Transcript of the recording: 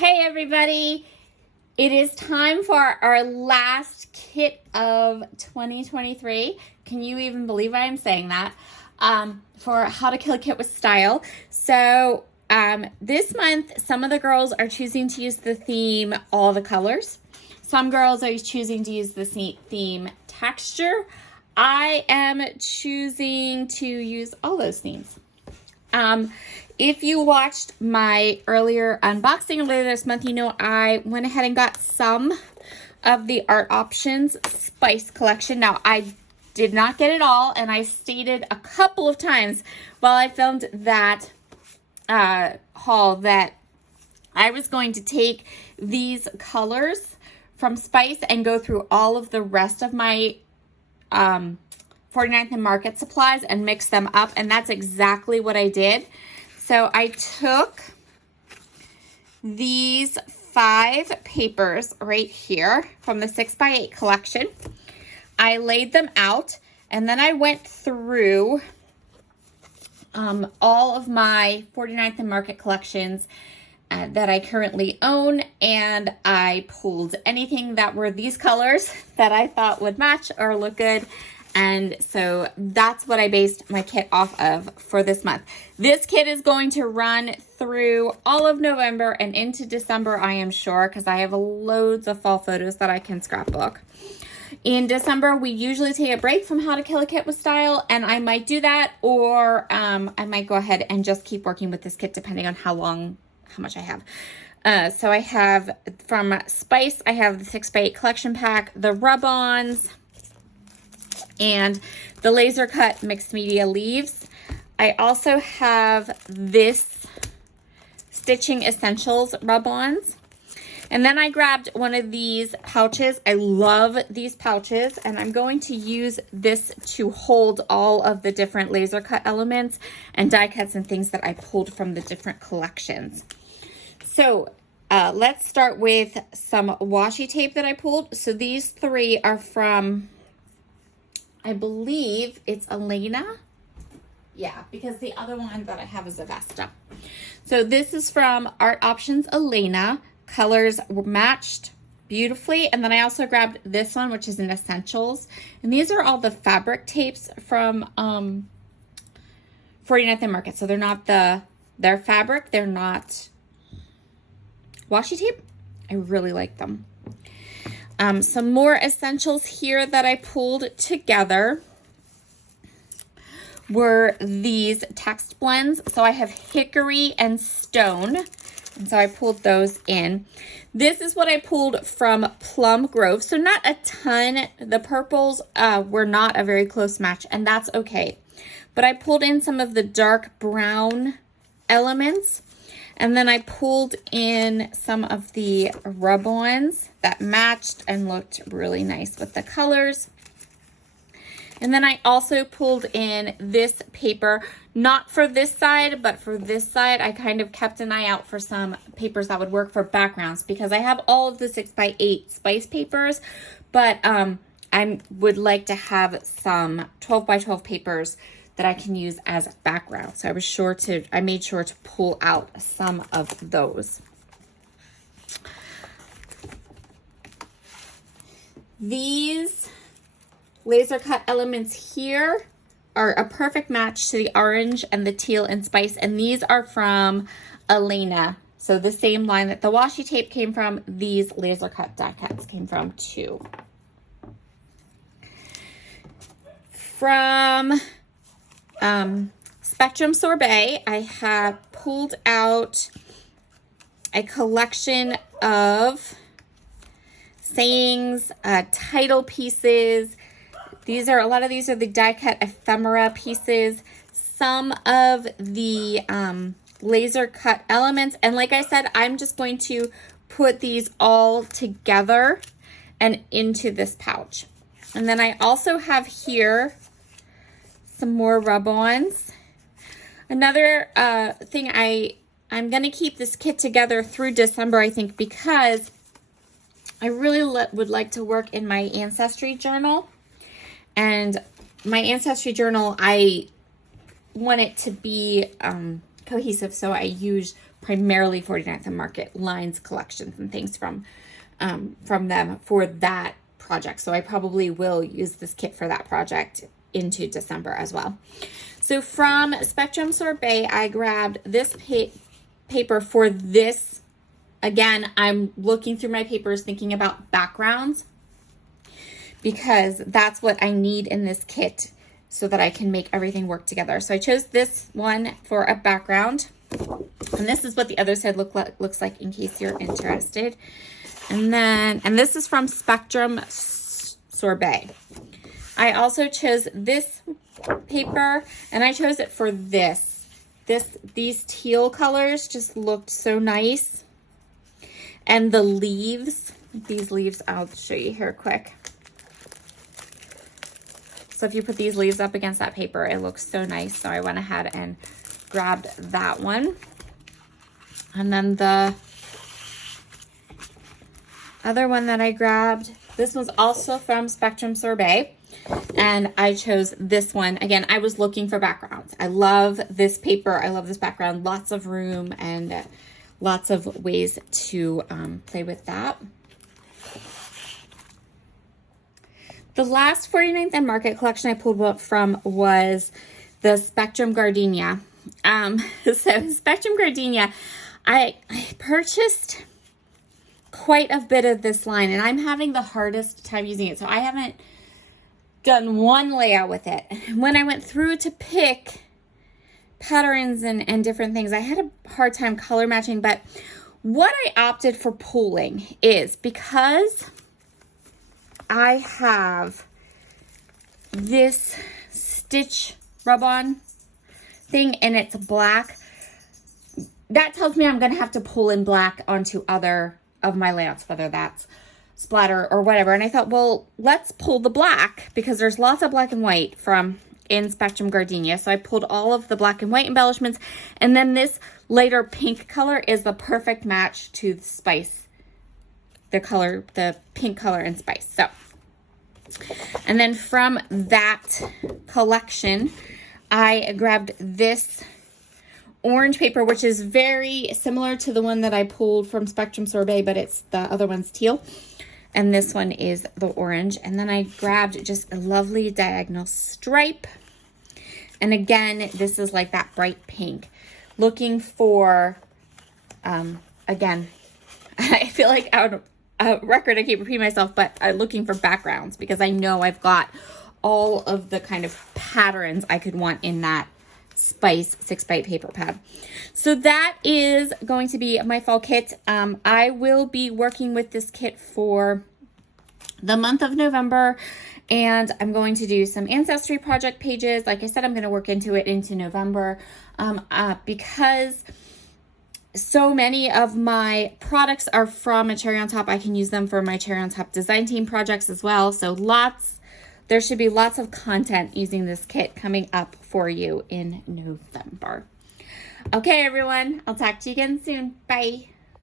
Hey everybody, it is time for our last kit of 2023. Can you even believe I am saying that? For How to Kill a Kit with Style. So this month, some of the girls are choosing to use the theme All the Colors. Some girls are choosing to use the theme Texture. I am choosing to use all those themes. If you watched my earlier unboxing earlier this month, you know I went ahead and got some of the Art Options Spice collection. Now, I did not get it all, and I stated a couple of times while I filmed that haul that I was going to take these colors from Spice and go through all of the rest of my 49th and Market supplies and mix them up, and that's exactly what I did. So I took these 5 papers right here from the 6x8 collection. I laid them out, and then I went through all of my 49th and Market collections that I currently own, and I pulled anything that were these colors that I thought would match or look good. And so that's what I based my kit off of for this month. This kit is going to run through all of November and into December, I am sure, because I have loads of fall photos that I can scrapbook. In December, we usually take a break from How to Kill a Kit with Style, and I might do that, or I might go ahead and just keep working with this kit depending on how much I have. So I have from Spice, I have the 6x8 collection pack, the rub-ons, and the laser cut mixed media leaves. I also have this Stitching Essentials rub-ons. And then I grabbed one of these pouches. I love these pouches, and I'm going to use this to hold all of the different laser cut elements and die cuts and things that I pulled from the different collections. So let's start with some washi tape that I pulled. So these 3 are from, I believe it's Elena. Yeah, because the other one that I have is a Vesta. So this is from Art Options Elena. Colors were matched beautifully. And then I also grabbed this one, which is an Essentials. And these are all the fabric tapes from 49th and Market. So they're not they're fabric. They're not washi tape. I really like them. Some more essentials here that I pulled together were these text blends. So I have Hickory and Stone, and so I pulled those in. This is what I pulled from Plum Grove. So not a ton. The purples were not a very close match, and that's okay. But I pulled in some of the dark brown elements. And then I pulled in some of the rub-ons that matched and looked really nice with the colors. And then I also pulled in this paper, not for this side, but for this side. I kind of kept an eye out for some papers that would work for backgrounds because I have all of the 6x8 Spice papers, but I would like to have some 12x12 papers that I can use as background. So I made sure to pull out some of those. These laser cut elements here are a perfect match to the orange and the teal and Spice, and these are from Elena. So the same line that the washi tape came from, these laser cut die cuts came from too. From Spectrum Sorbet, I have pulled out a collection of sayings, title pieces. A lot of these are the die cut ephemera pieces, some of the laser cut elements. And like I said, I'm just going to put these all together and into this pouch. And then I also have here some more rub-ons. Another thing, I'm going to keep this kit together through December, I think, because I really would like to work in my Ancestry journal. And my Ancestry journal, I want it to be cohesive, so I use primarily 49th and Market lines collections and things from them for that project. So I probably will use this kit for that project into December as well. So from Spectrum Sorbet, I grabbed this paper for this. Again, I'm looking through my papers thinking about backgrounds because that's what I need in this kit so that I can make everything work together. So I chose this one for a background. And this is what the other side looks like in case you're interested. And this is from Spectrum Sorbet. I also chose this paper, and I chose it for these teal colors just looked so nice. And the leaves, these leaves, I'll show you here quick. So if you put these leaves up against that paper, it looks so nice. So I went ahead and grabbed that one. And then the other one that I grabbed, this one's also from Spectrum Sorbet. And I chose this one. Again, I was looking for backgrounds. I love this paper. I love this background. Lots of room and lots of ways to play with that. The last 49th and Market collection I pulled up from was the Spectrum Gardenia. So Spectrum Gardenia, I purchased quite a bit of this line, and I'm having the hardest time using it. So I haven't done one layout with it. When I went through to pick patterns and different things, I had a hard time color matching, but what I opted for pulling is because I have this stitch rub-on thing and it's black, that tells me I'm going to have to pull in black onto other of my layouts, whether that's splatter or whatever. And I thought, well, let's pull the black because there's lots of black and white in Spectrum Gardenia. So I pulled all of the black and white embellishments, and then this lighter pink color is the perfect match to the spice, the pink color and spice. So, and then from that collection, I grabbed this orange paper, which is very similar to the one that I pulled from Spectrum Sorbet, but it's the other one's teal. And this one is the orange. And then I grabbed just a lovely diagonal stripe. And again, this is like that bright pink. Looking for, again, I feel like out of record, I keep repeating myself, but I'm looking for backgrounds because I know I've got all of the kind of patterns I could want in that Spice 6x8 paper pad. So that is going to be my fall kit. I will be working with this kit for the month of November, and I'm going to do some ancestry project pages. Like I said, I'm going to work into it into November because so many of my products are from a Cherry on Top. I can use them for my Cherry on Top design team projects as well. So there should be lots of content using this kit coming up for you in November. Okay, everyone, I'll talk to you again soon. Bye.